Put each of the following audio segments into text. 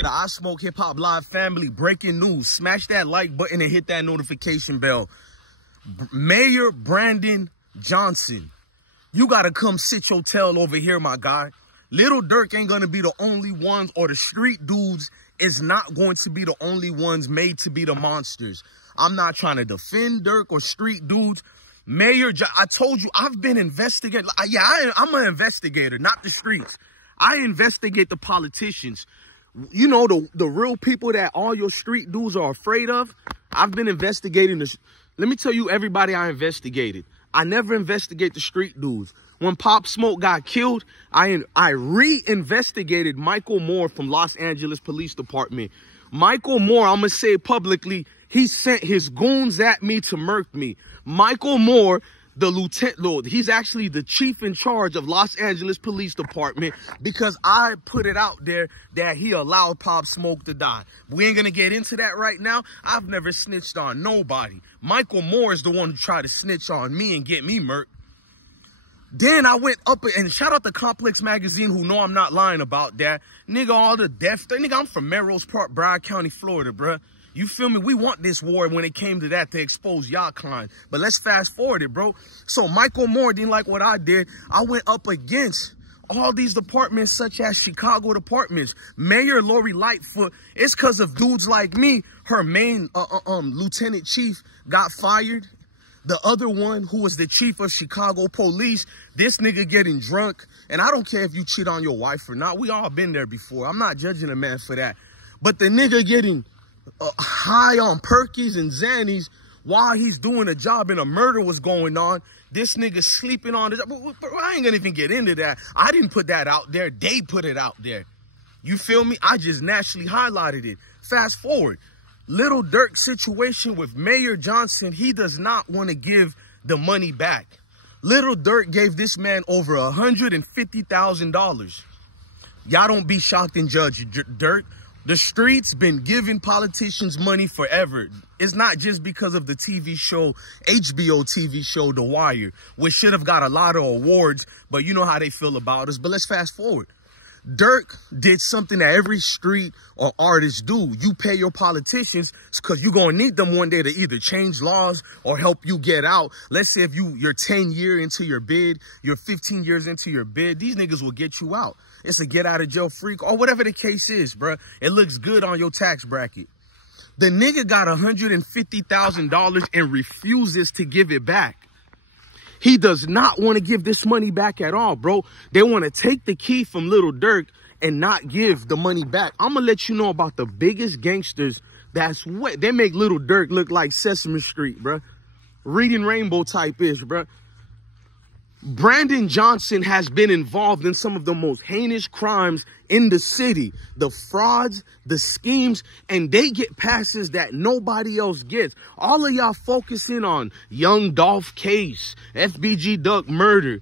to the I Smoke Hip Hop Live family. Breaking news. Smash that like button and hit that notification bell. Mayor Brandon Johnson, you got to come sit your tail over here, my guy. Little Durk ain't going to be the only ones, or the street dudes is not going to be the only ones made to be the monsters. I'm not trying to defend Durk or street dudes. I told you, I've been investigating. Yeah, I'm an investigator, not the streets. I investigate the politicians. You know, the real people that all your street dudes are afraid of. I've been investigating this. Let me tell you everybody I investigated. I never investigate the street dudes. When Pop Smoke got killed, I re-investigated Michael Moore from Los Angeles Police Department. Michael Moore, I'm going to say it publicly, he sent his goons at me to murk me. Michael Moore, the lieutenant, he's actually the chief in charge of Los Angeles Police Department, because I put it out there that he allowed Pop Smoke to die. We ain't going to get into that right now. I've never snitched on nobody. Michael Moore is the one who tried to snitch on me and get me murked. Then I went up and shout out to Complex Magazine, who know I'm not lying about that. Nigga, all the death. Nigga, I'm from Melrose Park, Broward County, Florida, bruh. You feel me? We want this war when it came to that to expose y'all kind. But let's fast forward it, bro. So Michael Moore didn't like what I did. I went up against all these departments, such as Chicago departments. Mayor Lori Lightfoot, it's because of dudes like me. Her main lieutenant chief got fired. The other one, who was the chief of Chicago police, this nigga getting drunk. And I don't care if you cheat on your wife or not. We all been there before. I'm not judging a man for that. But the nigga getting high on Perkies and Xannies while he's doing a job and a murder was going on. This nigga sleeping on it. I ain't gonna even get into that. I didn't put that out there. They put it out there. You feel me? I just naturally highlighted it. Fast forward. Little Durk situation with Mayor Johnson, he does not want to give the money back. Little Durk gave this man over $150,000. Y'all don't be shocked and judge Durk. The streets been giving politicians money forever. It's not just because of the TV show, HBO TV show, The Wire, which should have got a lot of awards, but you know how they feel about us. But let's fast forward. Durk did something that every street or artist do. You pay your politicians because you're going to need them one day to either change laws or help you get out. Let's say if you're 10 years into your bid, you're 15 years into your bid, these niggas will get you out. It's a get out of jail free or whatever the case is, bruh. It looks good on your tax bracket. The nigga got $150,000 and refuses to give it back. He does not want to give this money back at all, bro. They want to take the key from Little Durk and not give the money back. I'm going to let you know about the biggest gangsters. That's what they make Little Durk look like Sesame Street, bro. Reading Rainbow type-ish, bro. Brandon Johnson has been involved in some of the most heinous crimes in the city. The frauds, the schemes, and they get passes that nobody else gets. All of y'all focusing on Young Dolph case, FBG Duck murder,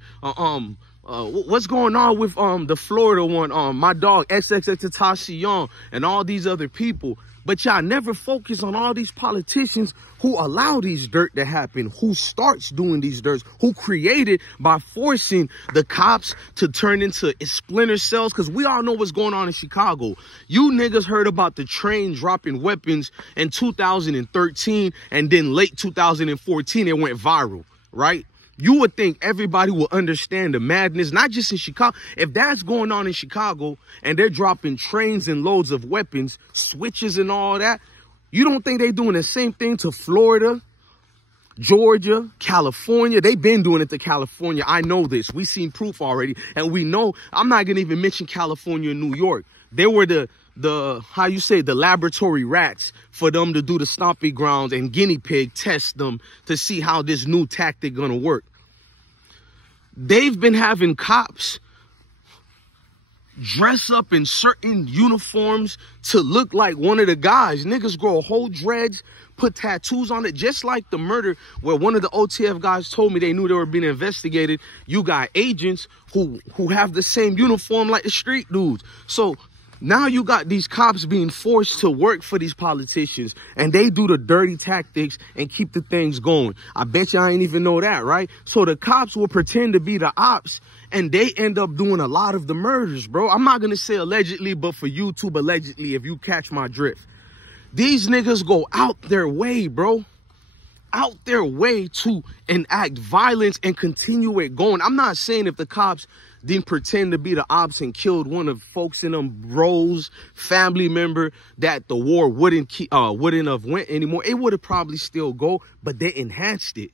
what's going on with the Florida one, my dog XXXTentacion and all these other people. But y'all never focus on all these politicians who allow these dirt to happen, who starts doing these dirts, who created by forcing the cops to turn into splinter cells. Because we all know what's going on in Chicago. You niggas heard about the train dropping weapons in 2013, and then late 2014, it went viral, right? You would think everybody will understand the madness, not just in Chicago. If that's going on in Chicago and they're dropping trains and loads of weapons, switches and all that, you don't think they're doing the same thing to Florida, Georgia, California? They've been doing it to California. I know this. We've seen proof already. And we know, I'm not going to even mention California and New York. They were the laboratory rats for them to do the stomping grounds and guinea pig test them to see how this new tactic gonna work. They've been having cops dress up in certain uniforms to look like one of the guys. Niggas grow whole dreads, put tattoos on it, just like the murder where one of the OTF guys told me they knew they were being investigated. You got agents who have the same uniform like the street dudes. So now you got these cops being forced to work for these politicians, and they do the dirty tactics and keep the things going. I bet y'all ain't even know that, right? So the cops will pretend to be the ops And they end up doing a lot of the murders, bro. I'm not going to say allegedly, but for YouTube, allegedly, if you catch my drift. These niggas go out their way, bro. Out their way to enact violence and continue it going. I'm not saying if the cops didn't pretend to be the ops and killed one of folks in them bros, family member, that the war wouldn't have went anymore. It would have probably still go, but they enhanced it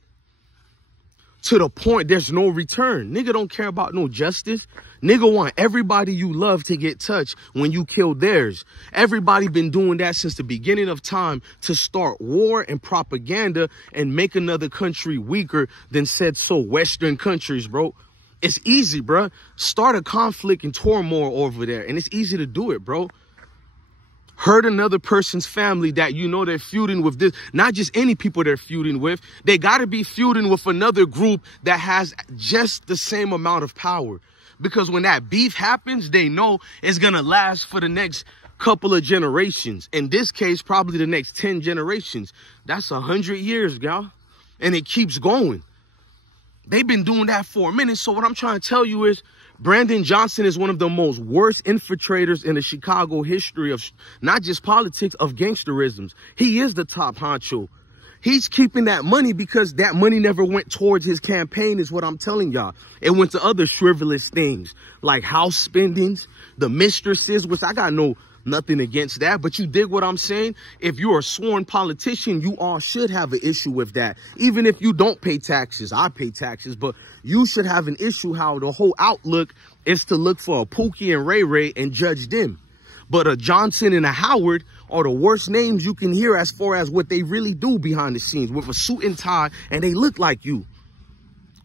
to the point there's no return. Nigga don't care about no justice. Nigga want everybody you love to get touched when you kill theirs. Everybody been doing that since the beginning of time to start war and propaganda and make another country weaker than said so Western countries, bro. It's easy, bro. Start a conflict and turmoil over there, and it's easy to do it, bro. Hurt another person's family that you know they're feuding with this. Not just any people they're feuding with. They got to be feuding with another group that has just the same amount of power. Because when that beef happens, they know it's going to last for the next couple of generations. In this case, probably the next 10 generations. That's 100 years, gal. And it keeps going. They've been doing that for a minute. So what I'm trying to tell you is, Brandon Johnson is one of the most worst infiltrators in the Chicago history of not just politics, of gangsterisms. He is the top honcho. He's keeping that money because that money never went towards his campaign, is what I'm telling y'all. It went to other frivolous things like house spendings, the mistresses, which I got nothing against that. But you dig what I'm saying? If you're a sworn politician, you all should have an issue with that. Even if you don't pay taxes, I pay taxes, but you should have an issue how the whole outlook is to look for a Pookie and Ray Ray and judge them. But a Johnson and a Howard are the worst names you can hear as far as what they really do behind the scenes with a suit and tie, and they look like you.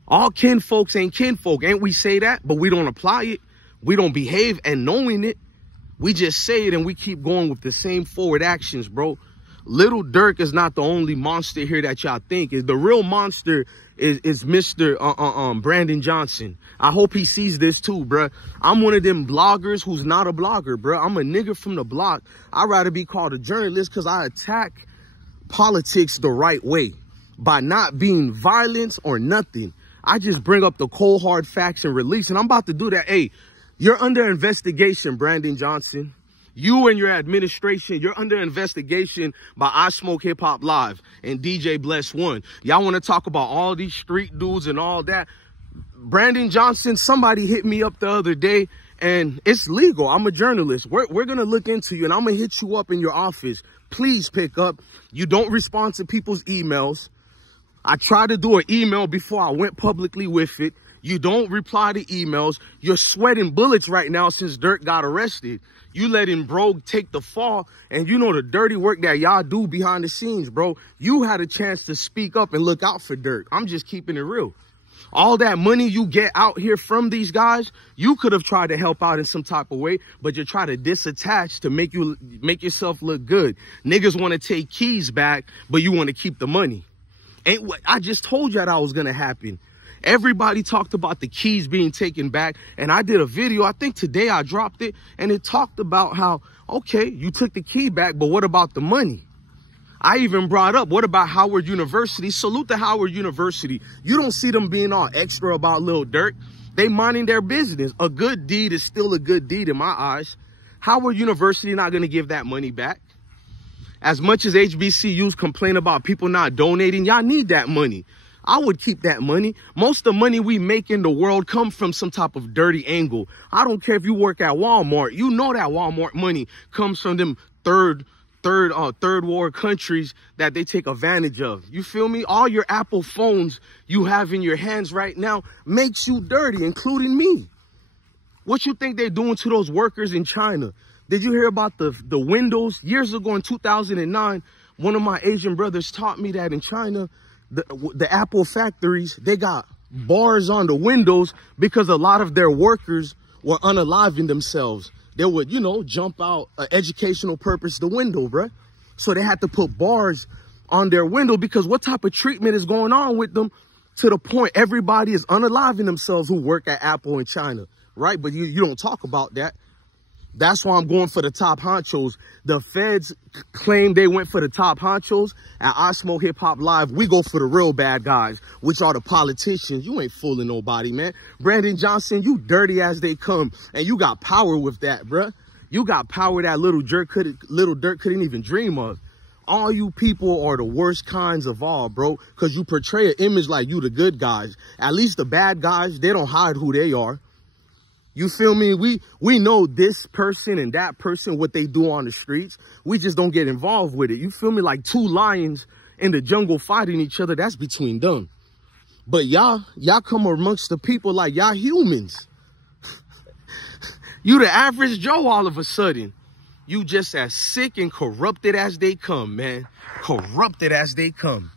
All kinfolks ain't kinfolk. Ain't we say that? But we don't apply it. We don't behave and knowing it. We just say it and we keep going with the same forward actions, bro. Little Durk is not the only monster here that y'all think. The real monster is Mr. Brandon Johnson. I hope he sees this too, bro. I'm one of them bloggers who's not a blogger, bro. I'm a nigga from the block. I'd rather be called a journalist because I attack politics the right way by not being violent or nothing. I just bring up the cold hard facts and release, and I'm about to do that. Hey, you're under investigation, Brandon Johnson. You and your administration, you're under investigation by I Smoke Hip Hop Live and DJ Bless One. Y'all want to talk about all these street dudes and all that? Brandon Johnson, somebody hit me up the other day, and it's legal. I'm a journalist. We're going to look into you, and I'm going to hit you up in your office. Please pick up. You don't respond to people's emails. I tried to do an email before I went publicly with it. You don't reply to emails. You're sweating bullets right now since Durk got arrested. You letting bro take the fall, and you know the dirty work that y'all do behind the scenes, bro. You had a chance to speak up and look out for Durk. I'm just keeping it real. All that money you get out here from these guys, you could have tried to help out in some type of way, but you try to disattach to make yourself look good. Niggas want to take keys back, but you want to keep the money. Ain't what I just told you that was going to happen. Everybody talked about the keys being taken back, and I did a video, I think today I dropped it, and it talked about how, okay, you took the key back, but what about the money? I even brought up, what about Howard University? Salute to Howard University. You don't see them being all extra about Lil Durk. They minding their business. A good deed is still a good deed in my eyes. Howard University not going to give that money back. As much as HBCUs complain about people not donating, y'all need that money. I would keep that money. Most of the money we make in the world come from some type of dirty angle. I don't care if you work at Walmart. You know that Walmart money comes from them third world countries that they take advantage of. You feel me? All your Apple phones you have in your hands right now makes you dirty, including me. What you think they're doing to those workers in China? Did you hear about the windows? Years ago in 2009, one of my Asian brothers taught me that in China, the Apple factories, they got bars on the windows because a lot of their workers were unaliving themselves. They would, you know, jump out an educational purpose the window, bruh. So they had to put bars on their window because what type of treatment is going on with them to the point everybody is unaliving themselves who work at Apple in China, right? But you don't talk about that. That's why I'm going for the top honchos. The feds claim they went for the top honchos. At I Smoke Hip Hop Live, we go for the real bad guys, which are the politicians. You ain't fooling nobody, man. Brandon Johnson, you dirty as they come. And you got power with that, bruh. You got power that little Durk couldn't even dream of. All you people are the worst kinds of all, bro, because you portray an image like you the good guys. At least the bad guys, they don't hide who they are. You feel me? We know this person and that person, what they do on the streets. We just don't get involved with it. You feel me? Like two lions in the jungle fighting each other, that's between them. But y'all come amongst the people like y'all humans. You the average Joe all of a sudden. You just as sick and corrupted as they come, man. Corrupted as they come.